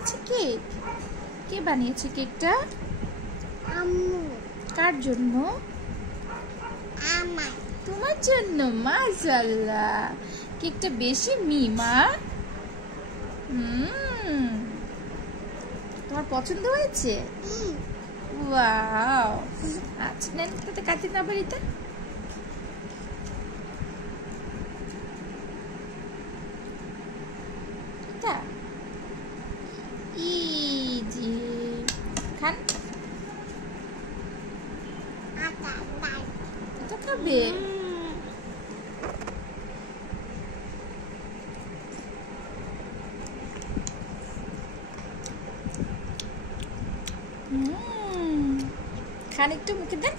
বানিয়েছে কেক? কে বানিয়েছে কেকটা? আম্মু। কার জন্য? আমার। তোমার জন্য। মাশাআল্লাহ, কেকটা বেশি মা। তোমার পছন্দ হয়েছে? ওয়াও। আচ্ছা নেন তাতে কাটি না বাড়িতে। এটা ইজি খান। এটা খাবে? খান একটু মুখে দেন।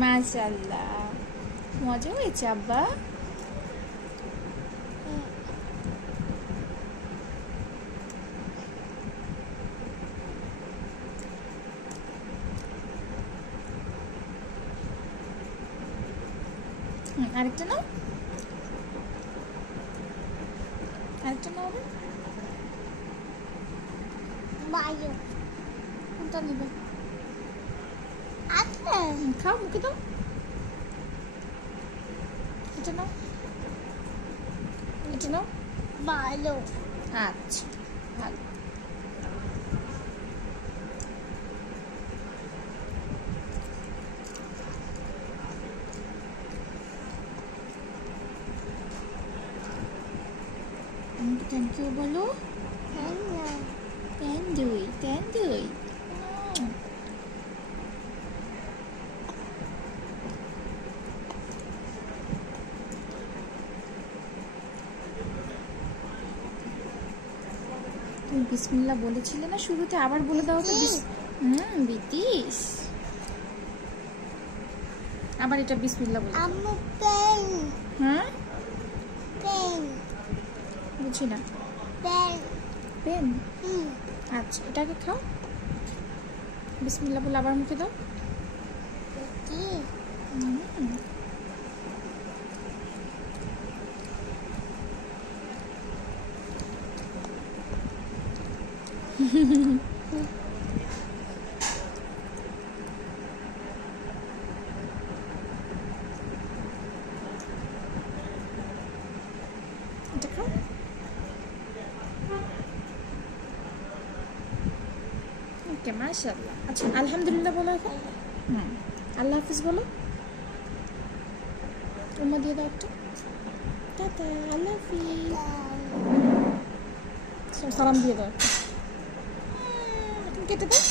মাশাআল্লাহ, মজা হয়েছে আব্বা। আরেকটা নাও, আরেকটা নাও। বায়ু। কোনটা নেবে? আচ্ছা। খাও, মুখে দাও। এটা নাও, এটা নাও। ভালো। আচ্ছা ভালো। থ্যাংক ইউ বলো। তেন্দুই তেন্দুই। তুমি বিসমিল্লাহ বলেছিলে না শুরুতে, আবার বলে দাও তো। বিতিস আবার এটা বিসমিল্লাহ বলে। আম্মু পেন। হ্যাঁ পেন। বুঝি না। পেন। পেন। আচ্ছা এটাকে খাও। বিসমিল্লাহ বলে আবার মুখে দাও। কি? এটা খাও। ওকে মাশাআল্লাহ। আচ্ছা আলহামদুলিল্লাহ বলো এখন। আল্লাহ হাফিজ বলো। উম্মা দিয়ে দাও একটা। টাটা, আল্লাহ হাফিজ। সালাম দিয়ে দাও। কেটে দাও।